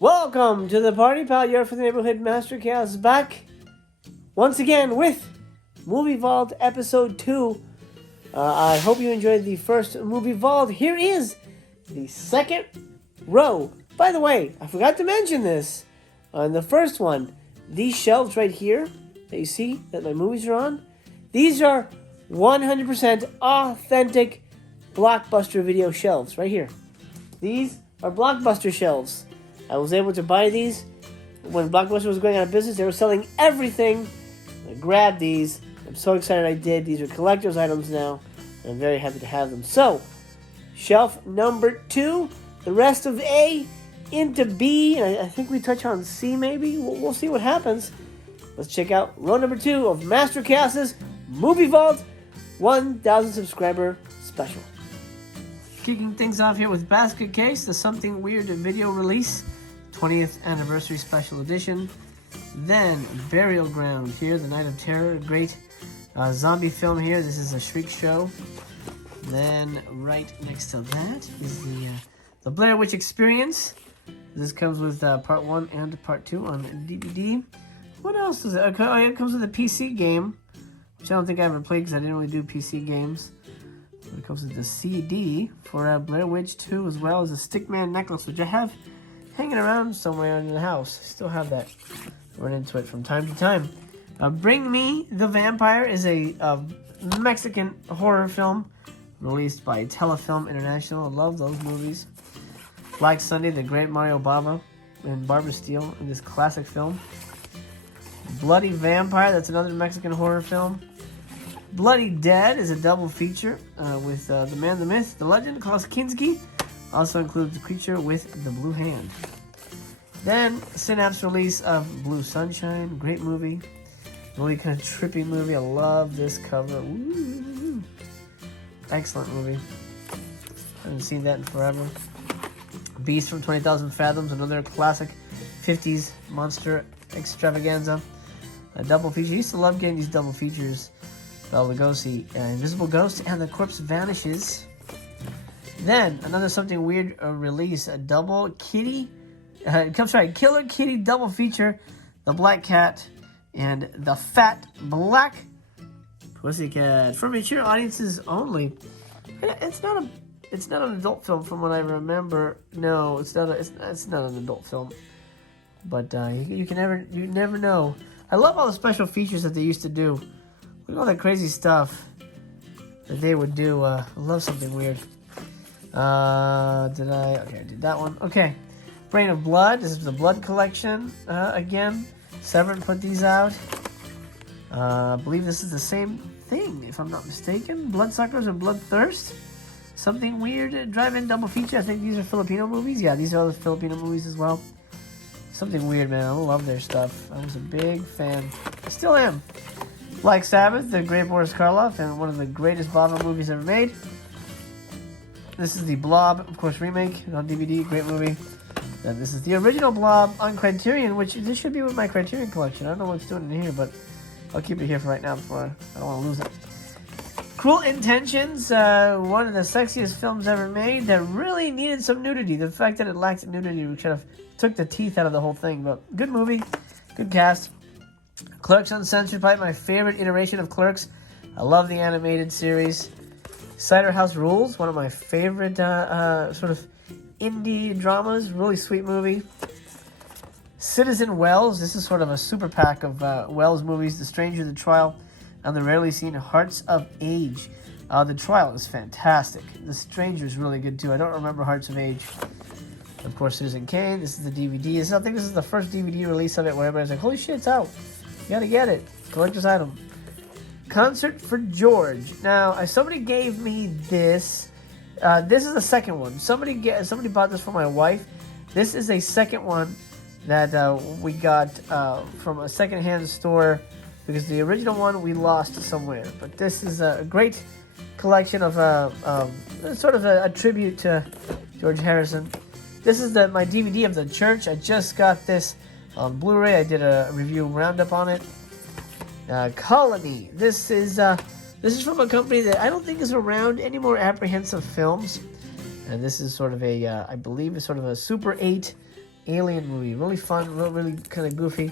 Welcome to the party, pal. You're for the neighborhood Master Chaos back once again with Movie Vault Episode 2. I hope you enjoyed the first Movie Vault. Here is the second row. By the way, I forgot to mention this on the first one. These shelves right here that you see that my movies are on, these are 100% authentic Blockbuster video shelves right here. These are Blockbuster shelves. I was able to buy these when Blockbuster was going out of business. They were selling everything. I grabbed these. I'm so excited I did. These are collector's items now. And I'm very happy to have them. So, shelf number 2. The rest of A into B. And I think we touch on C maybe. We'll see what happens. Let's check out row number 2 of Master Chaos's Movie Vault 1000 subscriber special. Kicking things off here with Basket Case, the Something Weird video release, 20th anniversary special edition. Then Burial Ground here, The Night of Terror, great zombie film here. This is a Shriek Show. Then right next to that is the Blair Witch Experience. This comes with part 1 and part 2 on DVD. What else is it? Okay, oh, it comes with a PC game, which I don't think I ever played because I didn't really do PC games. It comes with the CD for Blair Witch 2, as well as a Stickman necklace, which I have hanging around somewhere in the house. I still have that. Run into it from time to time. Bring Me the Vampire is a Mexican horror film released by Telefilm International. I love those movies. Black Sunday, the Great Mario Bava and Barbara Steele in this classic film. Bloody Vampire, that's another Mexican horror film. Bloody Dead is a double feature with the man, the myth, the legend, Klaus Kinski. Also includes the creature with the blue hand. Then, Synapse release of Blue Sunshine. Great movie. Really kind of trippy movie. I love this cover. Ooh. Excellent movie. Haven't seen that in forever. Beast from 20,000 Fathoms. Another classic 50s monster extravaganza. A double feature. I used to love getting these double features. Bela Lugosi, Invisible Ghost, and The Corpse Vanishes. Then, another Something Weird release, a double kitty, Killer Kitty double feature, The Black Cat, and The Fat Black Pussycat. For mature audiences only. It's not an adult film from what I remember. No, it's not an adult film. But you never know. I love all the special features that they used to do. Look at all that crazy stuff that they would do. I love Something Weird. Okay, I did that one. Okay. Brain of Blood. This is the Blood Collection. Again, Severin put these out. I believe this is the same thing, if I'm not mistaken. Bloodsuckers and Bloodthirst. Something Weird drive-in double feature. I think these are Filipino movies. Yeah, these are all the Filipino movies as well. Something Weird, man. I love their stuff. I was a big fan. I still am. Black Sabbath, the great Boris Karloff, and one of the greatest Bava movies ever made. This is the Blob, of course, remake on DVD. Great movie. And this is the original Blob on Criterion, which this should be with my Criterion collection. I don't know what's doing in here, but I'll keep it here for right now before I don't want to lose it. Cruel Intentions, one of the sexiest films ever made that really needed some nudity. The fact that it lacked nudity kind of took the teeth out of the whole thing. But good movie, good cast. Clerks Uncensored, probably my favorite iteration of Clerks. I love the animated series. Cider House Rules, one of my favorite sort of indie dramas. Really sweet movie. Citizen Wells, this is sort of a super pack of Wells movies. The Stranger, The Trial, and the rarely seen Hearts of Age. The Trial is fantastic. The Stranger is really good too. I don't remember Hearts of Age. Of course, Citizen Kane, this is the DVD. I think this is the first DVD release of it where everybody's like, holy shit, it's out. You gotta get it. Collector's item. Concert for George. Now, somebody gave me this. This is the second one. Somebody bought this for my wife. This is a second one that we got from a secondhand store because the original one we lost somewhere. But this is a great collection of sort of a tribute to George Harrison. This is my DVD of The Church. I just got this on Blu-ray. I did a review roundup on it. Colony. This is from a company that I don't think is around any more apprehensive films. And this is sort of a, I believe, it's sort of a Super 8 alien movie. Really fun, really kind of goofy.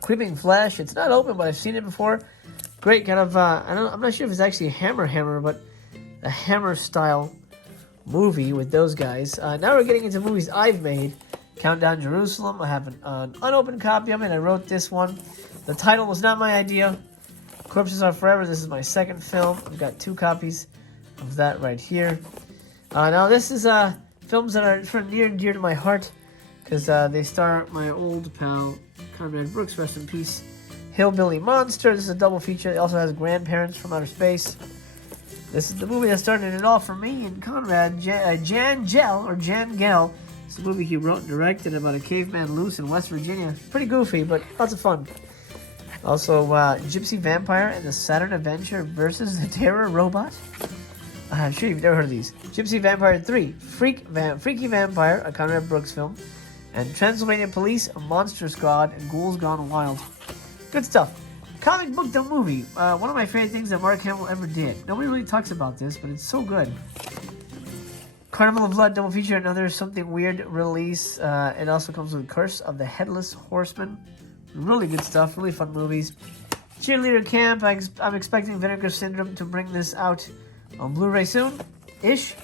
Creeping Flesh. It's not open, but I've seen it before. Great kind of, I'm not sure if it's actually a Hammer, but a Hammer style movie with those guys. Now we're getting into movies I've made. Countdown Jerusalem. I have an unopened copy of it. I wrote this one. The title was not my idea. Corpses Are Forever. This is my second film. I've got 2 copies of that right here. Now this is films that are sort of near and dear to my heart because they star my old pal Conrad Brooks, rest in peace. Hillbilly Monster. This is a double feature. It also has Grandparents from Outer Space. This is the movie that started it all for me and Conrad. Jan Gell. It's a movie he wrote and directed about a caveman loose in West Virginia. Pretty goofy, but lots of fun. Also, Gypsy Vampire and the Saturn Adventure versus the Terror Robot. I'm sure you've never heard of these. Gypsy Vampire 3, Freaky Vampire, a Conrad Brooks film. And Transylvania Police, a Monster Squad, and Ghouls Gone Wild. Good stuff. Comic book the movie. One of my favorite things that Mark Hamill ever did. Nobody really talks about this, but it's so good. Carnival of Blood double feature, another something weird release. It also comes with Curse of the Headless Horseman. Really good stuff. Really fun movies. Cheerleader Camp. I'm expecting Vinegar Syndrome to bring this out on Blu-ray soon-ish.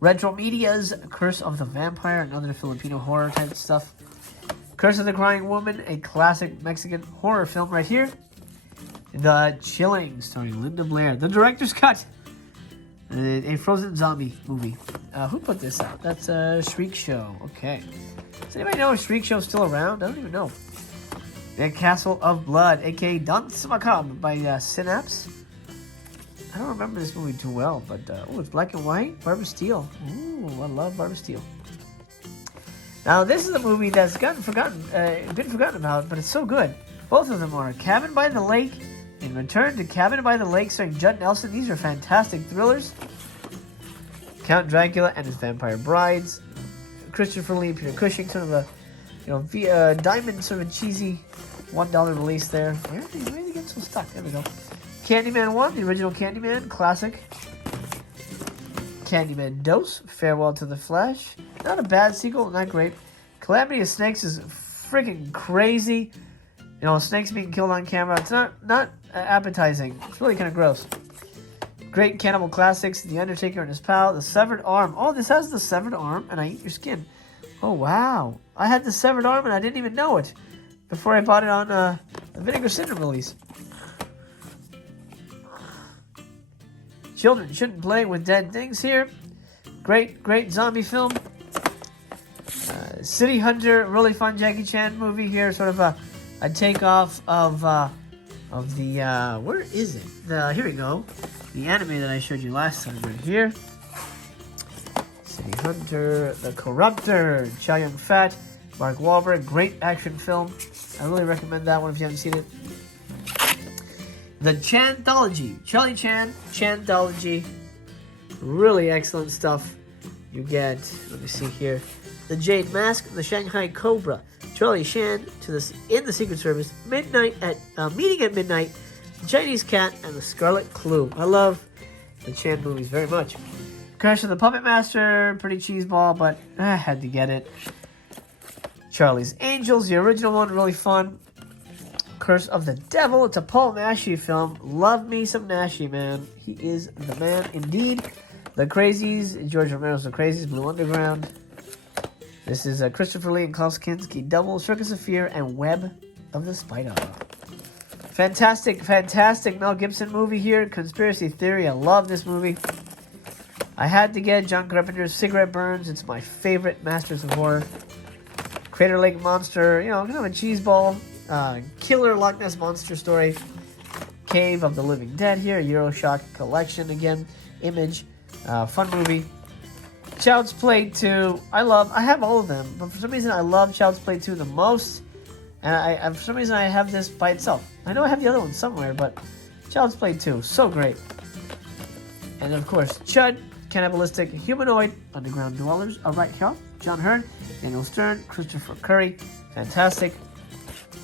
Retro Media's Curse of the Vampire, another Filipino horror type stuff. Curse of the Crying Woman, a classic Mexican horror film right here. The Chilling, starring Linda Blair. The director's cut. A Frozen zombie movie. Who put this out? That's Shriek Show. Okay. Does anybody know if Shriek Show's still around? I don't even know. The Castle of Blood, a.k.a. Danse Macabre by Synapse. I don't remember this movie too well, but it's black and white. Barbara Steele. Ooh, I love Barbara Steele. Now, this is a movie that's been forgotten about, but it's so good. Both of them are Cabin by the Lake and Return to Cabin by the Lake, starring Judd Nelson. These are fantastic thrillers. Count Dracula and His Vampire Brides. Christopher Lee, Peter Cushing, sort of a diamond, sort of a cheesy $1 release there. Where did they get so stuck? There we go. Candyman 1, the original Candyman, classic. Candyman Dose, Farewell to the Flash. Not a bad sequel, not great. Calamity of Snakes is freaking crazy. You know, snakes being killed on camera. It's not appetizing. It's really kind of gross. Great Cannibal Classics, The Undertaker and His Pal, The Severed Arm. Oh, this has the severed arm, and I eat your skin. Oh, wow. I had the severed arm, and I didn't even know it before I bought it on the Vinegar Syndrome release. Children Shouldn't Play with Dead Things here. Great zombie film. City Hunter, really fun Jackie Chan movie here. Sort of a takeoff of the, where is it? Here we go. The anime that I showed you last time right here. City Hunter, The Corruptor, Chow Yun-fat, Mark Wahlberg. Great action film. I really recommend that one if you haven't seen it. The Chantology, Charlie Chan, Chantology. Really excellent stuff. You get, let me see here, The Jade Mask, The Shanghai Cobra, Charlie Chan in the Secret Service, Meeting at Midnight, The Chinese Cat, and The Scarlet Clue. I love the Chan movies very much. Crash of the Puppet Master, pretty cheeseball, but I had to get it. Charlie's Angels, the original one, really fun. Curse of the Devil, it's a Paul Naschy film. Love me some Naschy, man. He is the man indeed. The Crazies, George Romero's The Crazies, Blue Underground. This is Christopher Lee and Klaus Kinski, Double, Circus of Fear, and Web of the Spider. Fantastic Mel Gibson movie here. Conspiracy Theory, I love this movie. I had to get John Carpenter's Cigarette Burns. It's my favorite Masters of Horror. Crater Lake Monster, kind of a cheeseball. Killer Loch Ness Monster story. Cave of the Living Dead here. Euroshock Collection again. Image. Fun movie. Child's Play 2. I have all of them, but for some reason I love Child's Play 2 the most. And for some reason I have this by itself. I know I have the other one somewhere, but Child's Play 2. So great. And of course, Chud. Cannibalistic Humanoid. Underground Dwellers. Right here. John Hurd. Daniel Stern. Christopher Curry. Fantastic.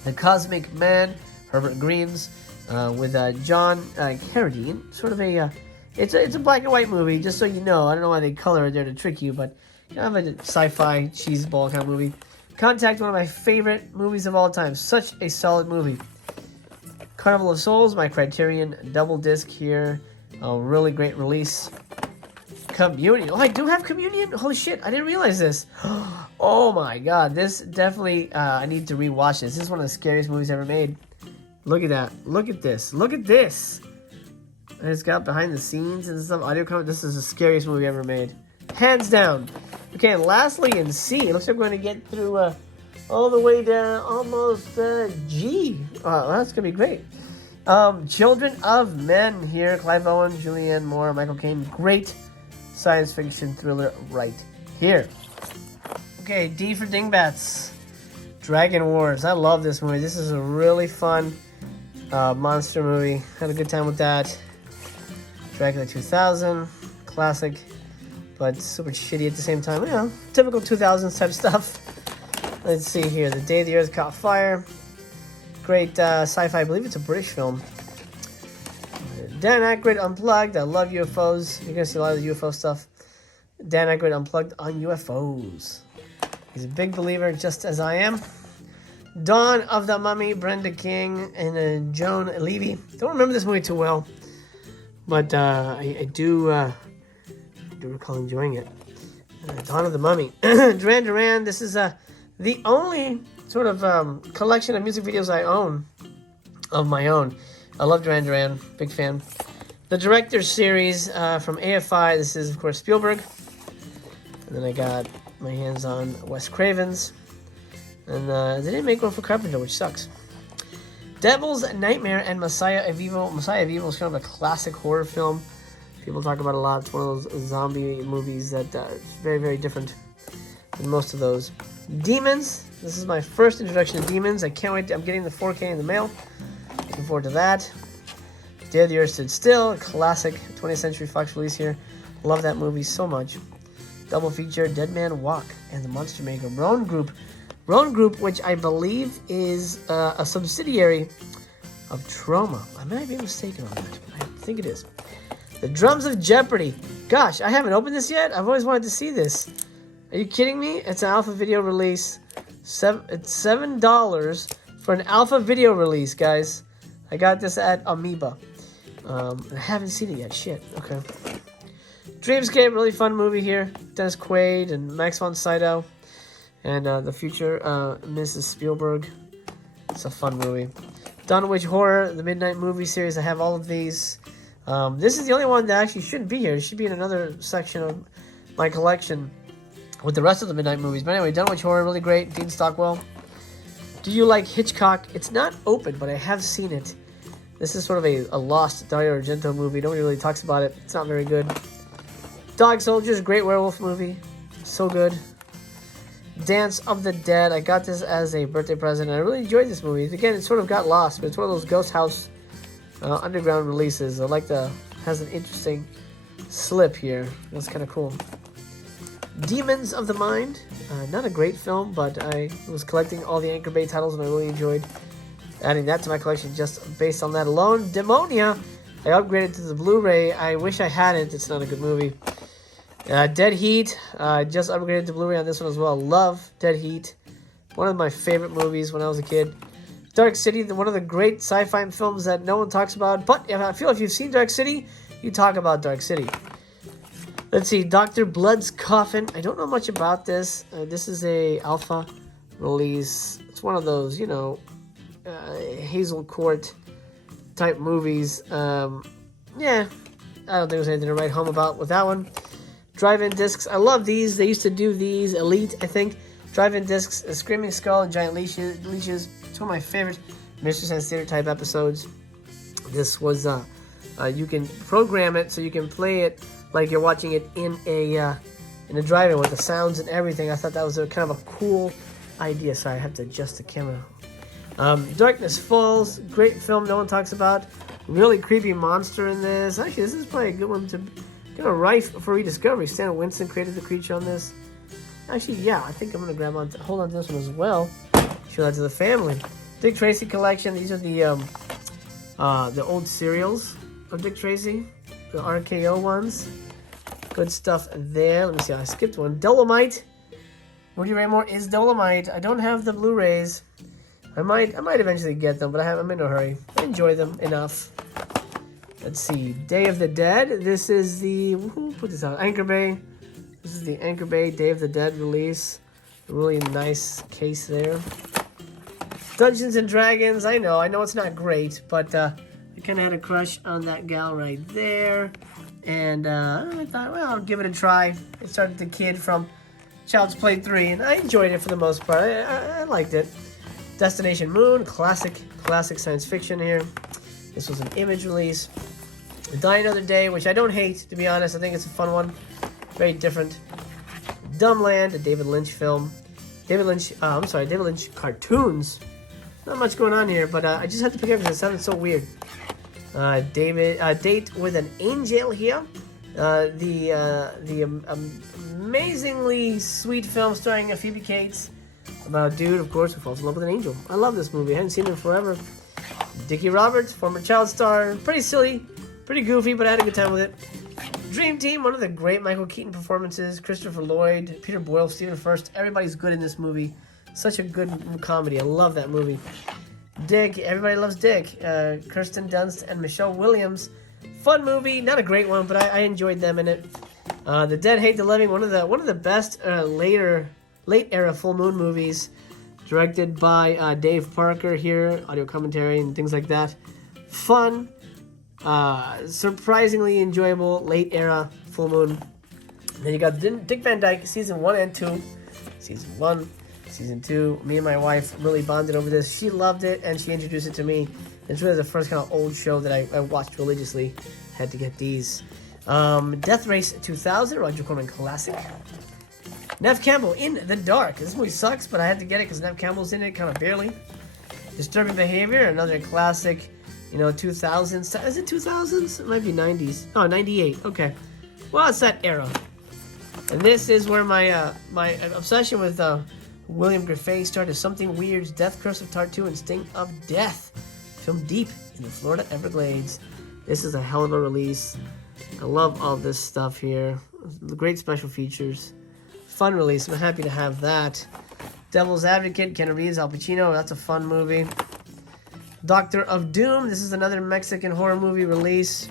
The Cosmic Man, Herbert Greens, with John Carradine. Sort of it's a black and white movie, just so you know. I don't know why they color it there to trick you, but Kind of a sci-fi cheeseball kind of movie. Contact, one of my favorite movies of all time. Such a solid movie. Carnival of Souls, my Criterion double disc here. A really great release. Communion. Oh, I do have Communion? Holy shit, I didn't realize this. Oh my god, this definitely, I need to rewatch this. This is one of the scariest movies ever made. Look at that. Look at this. Look at this. And it's got behind the scenes and stuff. Audio comment. This is the scariest movie ever made. Hands down. Okay, and lastly in C, it looks like we're going to get through all the way down almost G. Oh, that's going to be great. Children of Men here. Clive Owen, Julianne Moore, Michael Caine. Great science fiction thriller right here. Okay, D for Dingbats. Dragon Wars. I love this movie. This is a really fun monster movie. Had a good time with that. Dracula 2000. Classic, but super shitty at the same time. You know, typical 2000s type stuff. Let's see here. The Day the Earth Caught Fire. Great sci-fi. I believe it's a British film. Dan Aykroyd Unplugged. I love UFOs. You're going to see a lot of the UFO stuff. Dan Aykroyd Unplugged on UFOs. He's a big believer, just as I am. Dawn of the Mummy. Brenda King and Joan Levy. Don't remember this movie too well, but I do recall enjoying it. Dawn of the Mummy. Duran Duran. This is the only sort of collection of music videos I own of my own. I love Duran Duran. Big fan. The Director's Series from AFI. This is, of course, Spielberg. And then I got my hands on Wes Craven's. And they didn't make one for Carpenter, which sucks. Devil's Nightmare and Messiah of Evil. Messiah of Evil is kind of a classic horror film. People talk about it a lot. It's one of those zombie movies that is very, very different than most of those. Demons. This is my first introduction to Demons. I can't wait. I'm getting the 4K in the mail. Looking forward to that. Day of the Earth Stood Still. Classic 20th Century Fox release here. Love that movie so much. Double feature, Dead Man Walk and The Monster Maker. Roan Group. Roan Group, which I believe is a subsidiary of Troma. I might be mistaken on that. I think it is. The Drums of Jeopardy. Gosh, I haven't opened this yet. I've always wanted to see this. Are you kidding me? It's an alpha video release. It's $7 for an alpha video release, guys. I got this at Amoeba. I haven't seen it yet. Shit. Okay. Dreamscape, really fun movie here. Dennis Quaid and Max von Sydow. And the future Mrs. Spielberg. It's a fun movie. Dunwich Horror, the Midnight Movie Series. I have all of these. This is the only one that actually shouldn't be here. It should be in another section of my collection with the rest of the Midnight movies. But anyway, Dunwich Horror, really great. Dean Stockwell. Do you like Hitchcock? It's not open, but I have seen it. This is sort of a lost Dario Argento movie. Nobody really talks about it. It's not very good. Dog Soldiers, great werewolf movie. So good. Dance of the Dead. I got this as a birthday present. I really enjoyed this movie. Again, it sort of got lost, but it's one of those ghost house underground releases. I like has an interesting slip here. That's kind of cool. Demons of the Mind. Not a great film, but I was collecting all the Anchor Bay titles and I really enjoyed adding that to my collection just based on that alone. Demonia. I upgraded to the Blu-ray. I wish I hadn't. It's not a good movie. Dead Heat. Just upgraded to Blu-ray on this one as well. Love Dead Heat. One of my favorite movies when I was a kid. Dark City, one of the great sci-fi films that no one talks about. But I feel if you've seen Dark City, you talk about Dark City. Let's see. Dr. Blood's Coffin. I don't know much about this. This is a alpha release. It's one of those, you know, Hazel Court type movies. Yeah, I don't think there's anything to write home about with that one. Drive-in discs. I love these. They used to do these. Elite, I think. Drive-in discs. A Screaming Skull and Giant Leashes. It's one of my favorite Mystery Science Theater type episodes. This was, you can program it so you can play it like you're watching it in a drive-in with the sounds and everything. I thought that was a kind of a cool idea. Sorry, I have to adjust the camera. Darkness Falls. Great film no one talks about. Really creepy monster in this. Actually, this is probably a good one to... kind of rife for rediscovery. Stan Winston created the creature on this. Actually, yeah, I think I'm going to hold on to this one as well. Show that to the family. Dick Tracy collection. These are the old serials of Dick Tracy. The RKO ones. Good stuff there. Let me see. I skipped one. Dolomite. Woody Raymore is Dolomite. I don't have the Blu-rays. I might eventually get them, but I'm in no hurry. I enjoy them enough. Let's see. Day of the Dead. This is the... Who put this out? Anchor Bay. This is the Anchor Bay Day of the Dead release. A really nice case there. Dungeons and Dragons. I know it's not great, but I kind of had a crush on that gal right there. And I thought, well, I'll give it a try. It started the kid from Child's Play 3, and I enjoyed it for the most part. I liked it. Destination Moon, classic science fiction here. This was an Image release. Die Another Day, which I don't hate, to be honest. I think it's a fun one. Very different. Dumbland, a David Lynch film. David Lynch cartoons. Not much going on here, but I just had to pick it up because it sounded so weird. Date with an Angel here. The amazingly sweet film starring Phoebe Cates about a dude, of course, who falls in love with an angel. I love this movie. I hadn't seen it in forever. Dickie Roberts, former child star. Pretty silly, pretty goofy, but I had a good time with it. Dream Team, one of the great Michael Keaton performances. Christopher Lloyd, Peter Boyle, Stephen Furst. Everybody's good in this movie. Such a good comedy. I love that movie. Dick, everybody loves Dick. Kirsten Dunst and Michelle Williams. Fun movie, not a great one, but I enjoyed them in it. The Dead Hate the Living, one of the best late era full moon movies, directed by Dave Parker here, audio commentary and things like that. Fun, surprisingly enjoyable late era full moon. And then you got Dick Van Dyke season 1 and 2. Season 1. Season 2, me and my wife really bonded over this. She loved it, and she introduced it to me. It's really the first kind of old show that I watched religiously. Had to get these. Death Race 2000, Roger Corman classic. Neve Campbell, In the Dark. This movie sucks, but I had to get it because Neve Campbell's in it, kind of barely. Disturbing Behavior, another classic, 2000s. Is it 2000s? It might be 90s. Oh, 98. Okay. Well, it's that era. And this is where my my obsession with... William Griffey started. Something Weird's Death, Curse of Tartu, and Sting of Death. Filmed deep in the Florida Everglades. This is a hell of a release. I love all this stuff here. Great special features. Fun release. I'm happy to have that. Devil's Advocate, Keanu Reeves, Al Pacino. That's a fun movie. Doctor of Doom. This is another Mexican horror movie release.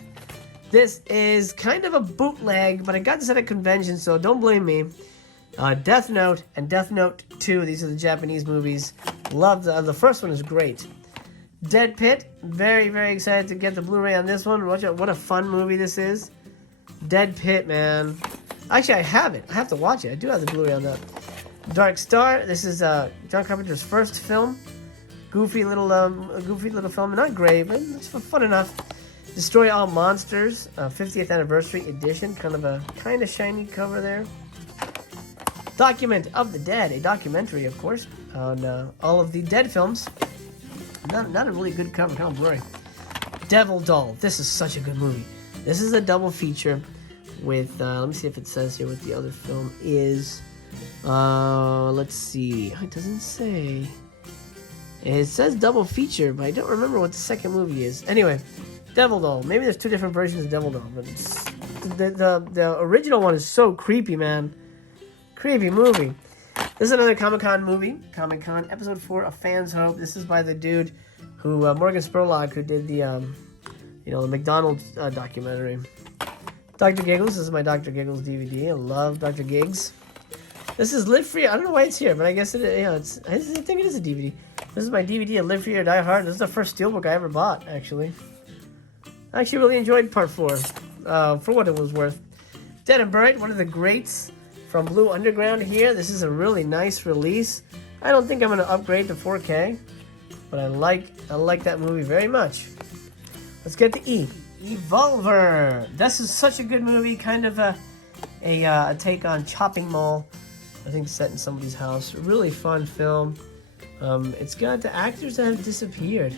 This is kind of a bootleg, but I got this at a convention, so don't blame me. Death Note and Death Note 2. These are the Japanese movies. Love the first one is great. Dead Pit. Very, very excited to get the Blu-ray on this one. Watch out, what a fun movie this is. Dead Pit, man. Actually, I have it. I have to watch it. I do have the Blu-ray on that. Dark Star. This is John Carpenter's first film. Goofy little film. Not great, but it's fun enough. Destroy All Monsters. 50th Anniversary Edition. Kind of shiny cover there. Document of the Dead, a documentary, of course, on all of the Dead films. Not a really good cover, kind of blurry. Devil Doll. This is such a good movie. This is a double feature with, let me see if it says here what the other film is. Let's see. It doesn't say. It says double feature, but I don't remember what the second movie is. Anyway, Devil Doll. Maybe there's two different versions of Devil Doll, but the original one is so creepy, man. Creepy movie. This is another Comic-Con movie. Comic-Con Episode 4, A Fan's Hope. This is by the dude who, Morgan Spurlock, who did the, the McDonald's documentary. Dr. Giggles. This is my Dr. Giggles DVD. I love Dr. Gigs. This is Live Free. I don't know why it's here, but I guess it is. I think it is a DVD. This is my DVD of Live Free or Die Hard. This is the first steelbook I ever bought, actually. I actually really enjoyed Part 4, for what it was worth. Dead and Buried, one of the greats from Blue Underground here. This is a really nice release. I don't think I'm going to upgrade to 4K, but I like that movie very much. Let's get to E. Evolver. This is such a good movie, kind of a take on Chopping Mall. I think set in somebody's house. Really fun film. It's got the actors that have disappeared.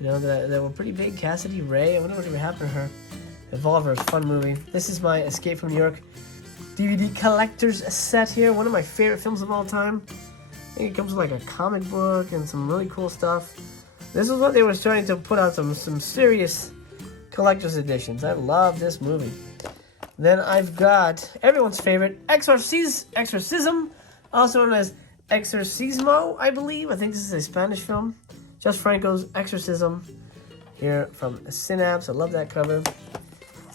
That were pretty big. Cassidy Ray. I wonder what happened to her. Evolver is a fun movie. This is my Escape from New York DVD collector's set here. One of my favorite films of all time. I think it comes with like a comic book and some really cool stuff. This is what they were starting to put out some serious collector's editions. I love this movie. Then I've got everyone's favorite, Exorcism, also known as Exorcismo, I believe. I think this is a Spanish film. Just Franco's Exorcism here from Synapse. I love that cover.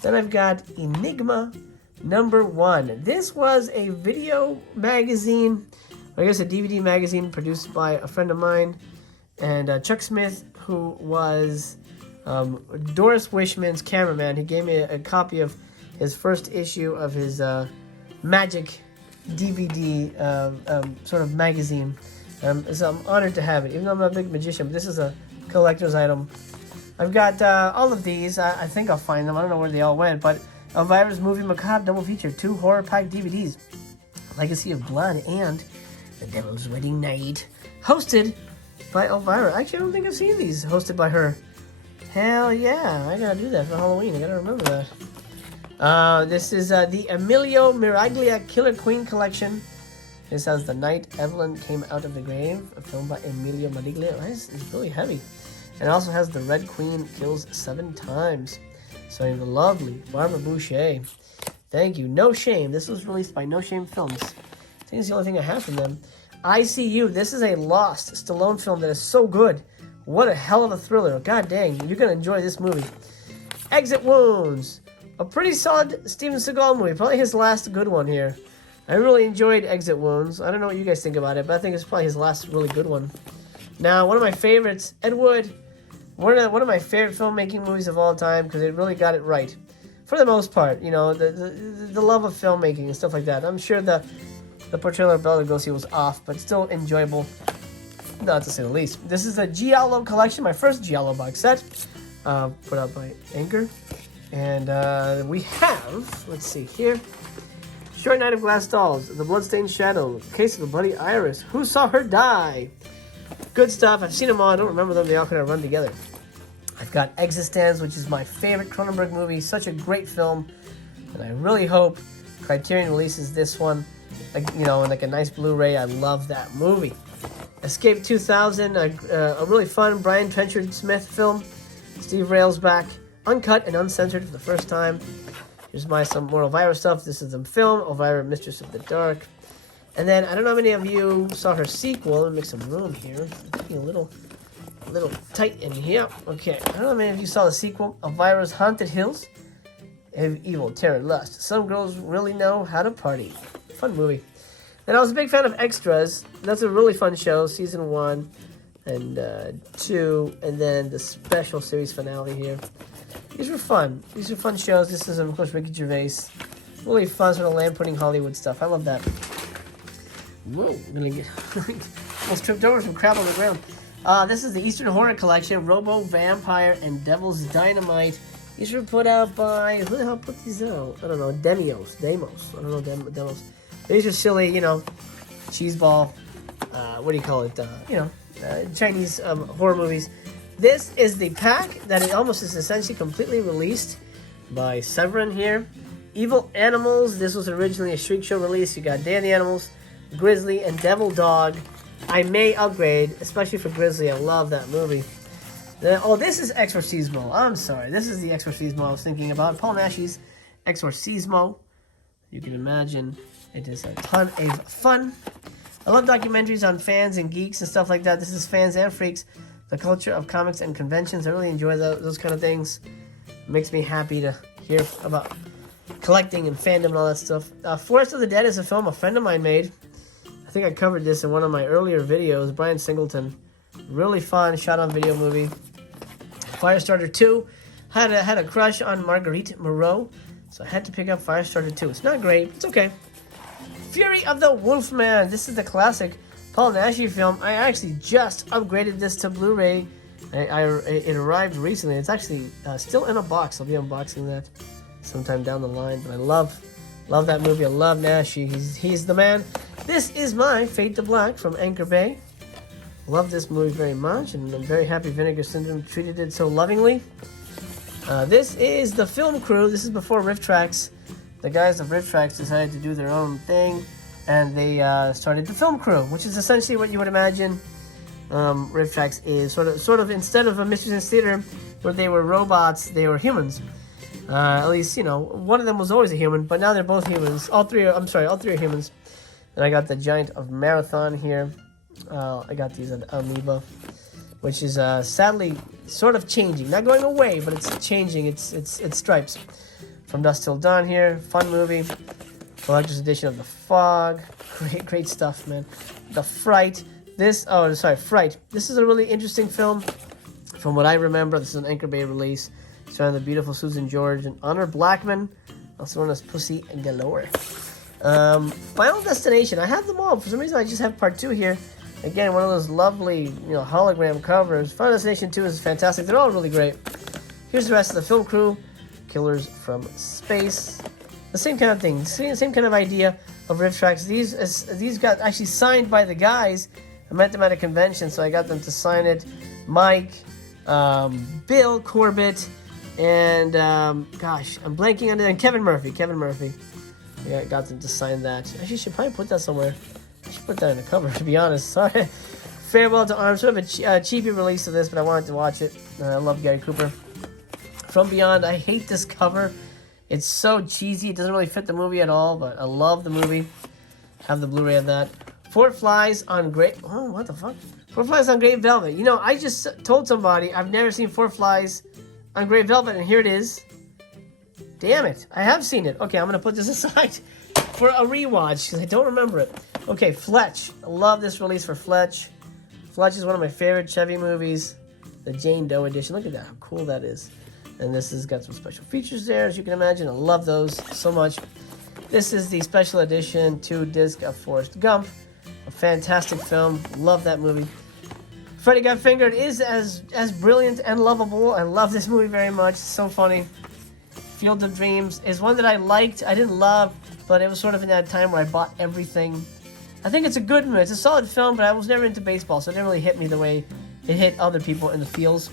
Then I've got Enigma #1. This was a video magazine, I guess a DVD magazine produced by a friend of mine, and Chuck Smith, who was Doris Wishman's cameraman. He gave me a copy of his first issue of his magic DVD sort of magazine. So I'm honored to have it, even though I'm not a big magician, but this is a collector's item. I've got all of these. I think I'll find them. I don't know where they all went, but Elvira's Movie Macabre double feature, 2 horror-packed DVDs, Legacy of Blood and The Devil's Wedding Night, hosted by Elvira. Actually, I don't think I've seen these hosted by her. Hell yeah, I gotta do that for Halloween. I gotta remember that. This is the Emilio Miraglia Killer Queen collection. This has The Night Evelyn Came Out of the Grave, a film by Emilio Miraglia. It's really heavy. And it also has The Red Queen Kills 7 Times. Starring the lovely Barbara Boucher. Thank you. No Shame. This was released by No Shame Films. I think it's the only thing I have from them. ICU. This is a Lost Stallone film that is so good. What a hell of a thriller. God dang. You're going to enjoy this movie. Exit Wounds. A pretty solid Steven Seagal movie. Probably his last good one here. I really enjoyed Exit Wounds. I don't know what you guys think about it, but I think it's probably his last really good one. Now, one of my favorites, Ed Wood. One of my favorite filmmaking movies of all time, because it really got it right. For the most part, you know, the love of filmmaking and stuff like that. I'm sure the portrayal of Bela Lugosi was off, but still enjoyable, not to say the least. This is a Giallo collection, my first Giallo box set, put out by Anchor. And we have, let's see here, Short Night of Glass Dolls, The Bloodstained Shadow, Case of the Bloody Iris, Who Saw Her Die? Good stuff. I've seen them all. I don't remember them. They all kind of run together. I've got Existenz, which is my favorite Cronenberg movie. Such a great film. And I really hope Criterion releases this one, like, you know, in like a nice Blu-ray. I love that movie. Escape 2000, a really fun Brian Trenchard Smith film. Steve Railsback, uncut and uncensored for the first time. Here's some more Elvira stuff. This is the film, Elvira, Mistress of the Dark. And then, I don't know how many of you saw her sequel. Let me make some room here. I'm getting a little tight in here. Okay, I don't know how many of you saw the sequel, Elvira's Haunted Hills. Evil, Terror, Lust. Some girls really know how to party. Fun movie. And I was a big fan of Extras. That's a really fun show, season 1 and 2, and then the special series finale here. These were fun. These are fun shows. This is, of course, Ricky Gervais. Really fun sort of lampoonning Hollywood stuff. I love that. Whoa, I'm gonna get almost tripped over from crap on the ground. This is the Eastern Horror Collection, Robo, Vampire, and Devil's Dynamite. These were put out by, who the hell put these out? I don't know, Demos. I don't know, Demos. These are silly, you know, cheeseball, what do you call it? Chinese horror movies. This is the pack that it almost is essentially completely released by Severin here. Evil Animals. This was originally a Shriek Show release. You got Day of the Animals, Grizzly, and Devil Dog. I may upgrade, especially for Grizzly. I love that movie. This is Exorcismo. I'm sorry. This is the Exorcismo I was thinking about. Paul Naschy's Exorcismo. You can imagine it is a ton of fun. I love documentaries on fans and geeks and stuff like that. This is Fans and Freaks, the culture of comics and conventions. I really enjoy those kind of things. It makes me happy to hear about collecting and fandom and all that stuff. Forest of the Dead is a film a friend of mine made. I think I covered this in one of my earlier videos. Brian Singleton. Really fun, shot on video movie. Firestarter 2. Had a crush on Marguerite Moreau, so I had to pick up Firestarter 2. It's not great, but it's okay. Fury of the Wolfman. This is the classic Paul Naschy film. I actually just upgraded this to Blu-ray. It arrived recently. It's actually still in a box. I'll be unboxing that sometime down the line. But I love that movie. I love Naschy. He's the man. This is my Fade to Black from Anchor Bay. Love this movie very much, and I'm very happy Vinegar Syndrome treated it so lovingly. This is the film crew. This is before Riff Tracks. The guys of Riff Tracks decided to do their own thing, and they started the film crew, which is essentially what you would imagine Riff Tracks is. Sort of instead of a Mysteries in Theater, where they were robots, they were humans. At least, you know, one of them was always a human, but now they're both humans. All three are humans. And I got the Giant of Marathon here. I got these at Amoeba, which is sadly sort of changing. Not going away, but it's changing. It's stripes. From Dusk Till Dawn here. Fun movie. Collector's edition of The Fog. Great stuff, man. The Fright. Fright. This is a really interesting film. From what I remember, this is an Anchor Bay release. Starring the beautiful Susan George and Honor Blackman, also known as Pussy Galore. Final Destination. I have them all. For some reason, I just have part 2 here. Again, one of those lovely, you know, hologram covers. Final Destination 2 is fantastic. They're all really great. Here's the rest of the film crew. Killers from Space. The same kind of thing. Same kind of idea of riff tracks. These got actually signed by the guys. I met them at a convention, so I got them to sign it. Mike, Bill Corbett, and gosh, I'm blanking on it. And Kevin Murphy. Yeah, I got them to sign that. Actually, I should probably put that somewhere. I should put that in the cover, to be honest. Sorry. Farewell to Arms. Sort of a cheapy release of this, but I wanted to watch it. I love Gary Cooper. From Beyond. I hate this cover. It's so cheesy. It doesn't really fit the movie at all, but I love the movie. Have the Blu-ray of that. Four Flies on Great... Oh, what the fuck? Four Flies on Great Velvet. You know, I just told somebody I've never seen Four Flies on Great Velvet, and here it is. Damn it. I have seen it. Okay, I'm going to put this aside for a rewatch, because I don't remember it. Okay, Fletch. I love this release for Fletch. Fletch is one of my favorite Chevy movies. The Jane Doe edition. Look at that. How cool that is. And this has got some special features there, as you can imagine. I love those so much. This is the special edition 2-disc of Forrest Gump. A fantastic film. Love that movie. Freddy Got Fingered is as brilliant and lovable. I love this movie very much. It's so funny. Field of Dreams is one that I liked. I didn't love, but it was sort of in that time where I bought everything. I think it's a good movie. It's a solid film, but I was never into baseball, so it didn't really hit me the way it hit other people in the fields.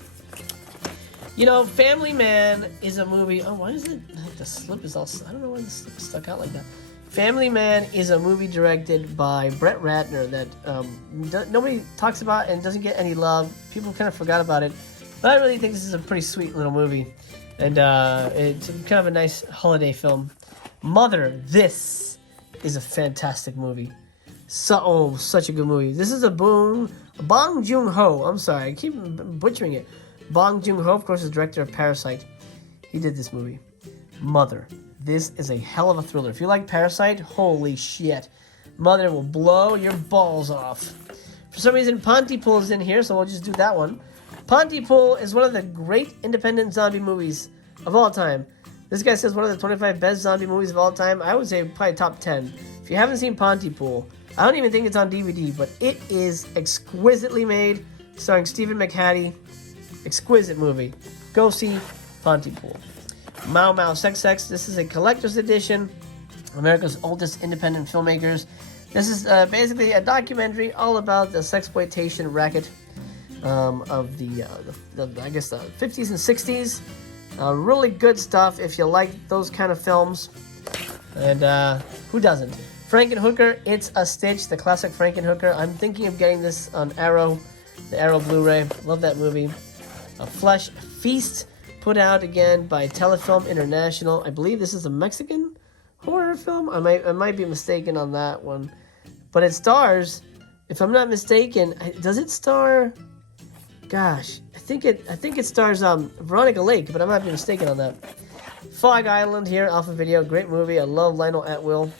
You know, Family Man is a movie... Oh, why is it... The slip is all... I don't know why the slip is stuck out like that. Family Man is a movie directed by Brett Ratner that nobody talks about and doesn't get any love. People kind of forgot about it. But I really think this is a pretty sweet little movie. And it's kind of a nice holiday film. Mother, this is a fantastic movie. Such a good movie. This is a Bong Joon-ho. I'm sorry, I keep butchering it. Bong Joon-ho, of course, is director of Parasite. He did this movie. Mother. This is a hell of a thriller. If you like Parasite, holy shit. Mother will blow your balls off. For some reason, Pontypool is in here, so we'll just do that one. Pontypool is one of the great independent zombie movies of all time. This guy says one of the 25 best zombie movies of all time. I would say probably top 10. If you haven't seen Pontypool, I don't even think it's on DVD, but it is exquisitely made, starring Stephen McHattie. Exquisite movie. Go see Pontypool. Mau Mau Sex Sex. This is a collector's edition. America's oldest independent filmmakers. This is basically a documentary all about the sexploitation racket of the 50s and 60s. Really good stuff if you like those kind of films. And who doesn't? Frankenhooker, It's a Stitch, the classic Frankenhooker. I'm thinking of getting this on Arrow, the Arrow Blu-ray. Love that movie. A Flesh Feast, put out again by Telefilm International. I believe this is a Mexican horror film. I might be mistaken on that one. But it stars, if I'm not mistaken, does it star... Gosh, I think it stars Veronica Lake, but I might be mistaken on that. Fog Island here, Alpha Video, great movie. I love Lionel Atwill.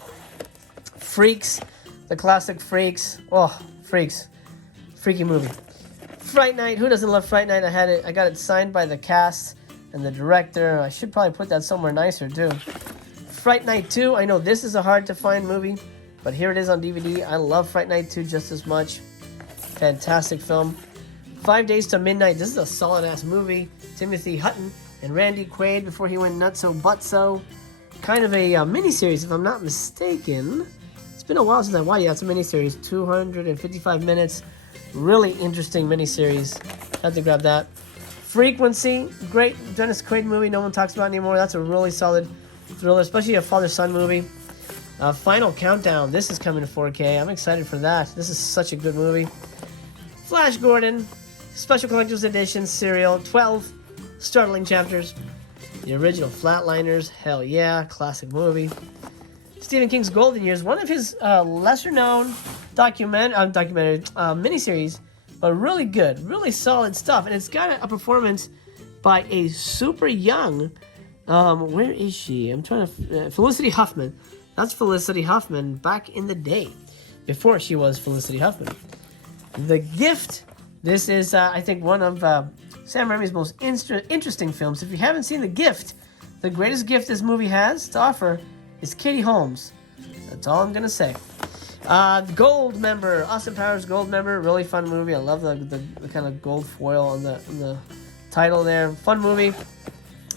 Freaks, the classic Freaks. Oh, Freaks, freaky movie. Fright Night, who doesn't love Fright Night? I got it signed by the cast and the director. I should probably put that somewhere nicer too. Fright Night 2, I know this is a hard to find movie, but here it is on DVD. I love Fright Night 2 just as much. Fantastic film. 5 Days to Midnight, this is a solid ass movie. Timothy Hutton and Randy Quaid before he went nutso butso. Kind of a miniseries if I'm not mistaken. It's been a while since I watched it. Yeah, it's a miniseries, 255 minutes. Really interesting miniseries. Had to grab that. Frequency, great Dennis Quaid movie no one talks about anymore. That's a really solid thriller, especially a father-son movie. Final Countdown, this is coming to 4K. I'm excited for that. This is such a good movie. Flash Gordon, Special Collector's Edition, Serial, 12 startling chapters. The original Flatliners, hell yeah, classic movie. Stephen King's Golden Years, one of his lesser-known miniseries, but really good, really solid stuff. And it's got a performance by a super young, where is she? I'm trying to, Felicity Huffman. That's Felicity Huffman back in the day, before she was Felicity Huffman. The Gift. This is, I think, one of Sam Raimi's most interesting films. If you haven't seen The Gift, the greatest gift this movie has to offer is Katie Holmes. That's all I'm going to say. Gold Member. Austin Powers Gold Member. Really fun movie. I love the kind of gold foil on the title there. Fun movie.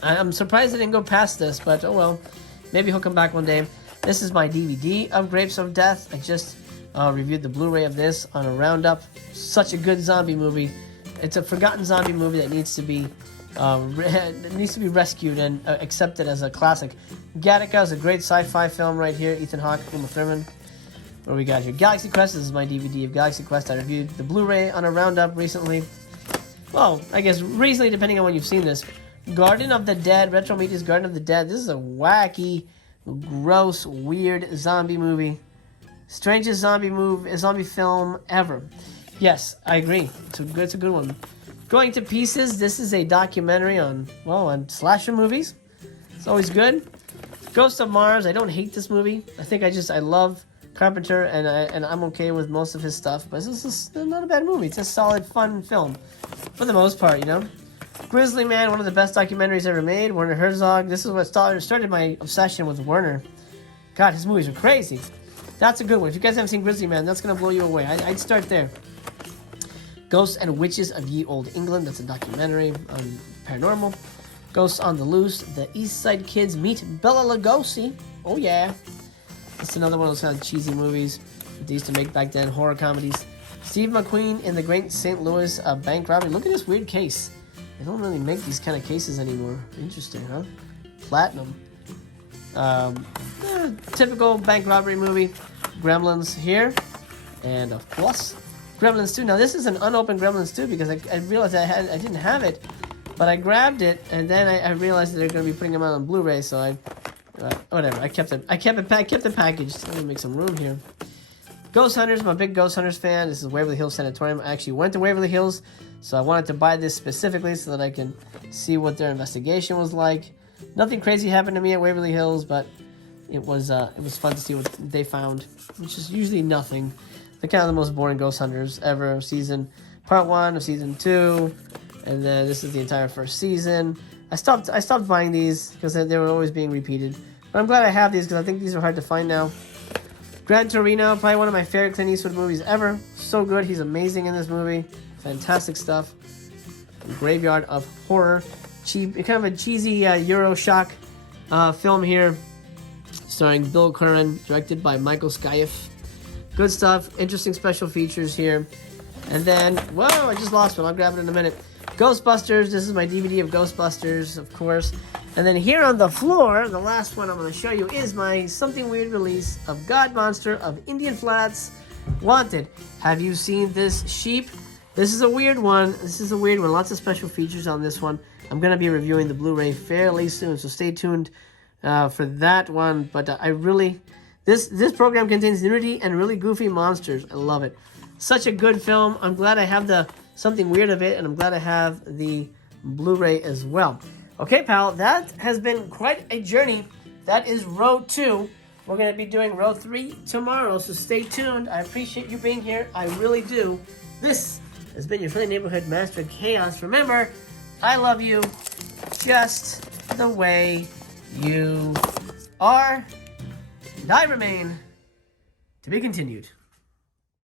I'm surprised I didn't go past this, but oh well. Maybe he'll come back one day. This is my DVD of Grapes of Death. I just reviewed the Blu-ray of this on a roundup. Such a good zombie movie. It's a forgotten zombie movie that needs to be rescued and accepted as a classic. Gattaca is a great sci-fi film right here. Ethan Hawke, Uma Thurman. What do we got here? Galaxy Quest. This is my DVD of Galaxy Quest. I reviewed the Blu-ray on a roundup recently. Well, I guess recently, depending on when you've seen this. Garden of the Dead. Retro Media's Garden of the Dead. This is a wacky, gross, weird zombie movie. Strangest zombie film ever. Yes, I agree. It's a good one. Going to Pieces. This is a documentary on slasher movies. It's always good. Ghost of Mars. I don't hate this movie. I love Carpenter, and I'm okay with most of his stuff. But this is not a bad movie. It's a solid, fun film for the most part, you know. Grizzly Man, one of the best documentaries ever made. Werner Herzog. This is what started my obsession with Werner. God, his movies are crazy. That's a good one. If you guys haven't seen Grizzly Man, that's going to blow you away. I'd start there. Ghosts and Witches of Ye Old England. That's a documentary on paranormal. Ghosts on the Loose. The East Side Kids meet Bela Lugosi. Oh, yeah. It's another one of those kind of cheesy movies that they used to make back then. Horror comedies. Steve McQueen in the Great St. Louis Bank Robbery. Look at this weird case. They don't really make these kind of cases anymore. Interesting, huh? Platinum. Typical bank robbery movie. Gremlins here. And of course, Gremlins 2. Now this is an unopened Gremlins 2 because I realized I didn't have it, but I grabbed it and then I realized that they're going to be putting them out on Blu-ray, so whatever. I kept the package. Let me make some room here. Ghost Hunters. I'm a big Ghost Hunters fan. This is Waverly Hills Sanatorium. I actually went to Waverly Hills, so I wanted to buy this specifically so that I can see what their investigation was like. Nothing crazy happened to me at Waverly Hills, but it was fun to see what they found, which is usually nothing. They're kind of the most boring Ghost Hunters ever. Part 1 of season 2, and then this is the entire first season. I stopped buying these because they were always being repeated, but I'm glad I have these because I think these are hard to find now. Gran Torino, probably one of my favorite Clint Eastwood movies ever. So good. He's amazing in this movie. Fantastic stuff. Graveyard of Horror. Kind of a cheesy Euroshock film here. Starring Bill Curran. Directed by Michael Scaif. Good stuff. Interesting special features here. And then, whoa, I just lost one. I'll grab it in a minute. Ghostbusters. This is my DVD of Ghostbusters, of course. And then here on the floor, the last one I'm going to show you is my Something Weird release of God Monster of Indian Flats Wanted. Have you seen this sheep? This is a weird one. Lots of special features on this one. I'm going to be reviewing the Blu-ray fairly soon, so stay tuned for that one. But this program contains nudity and really goofy monsters. I love it. Such a good film. I'm glad I have the Something Weird of it, and I'm glad I have the Blu-ray as well. Okay, pal, that has been quite a journey. That is row 2. We're going to be doing row 3 tomorrow, so stay tuned. I appreciate you being here. I really do. This has been your friendly neighborhood Master of Chaos. Remember, I love you just the way you are, and I remain to be continued.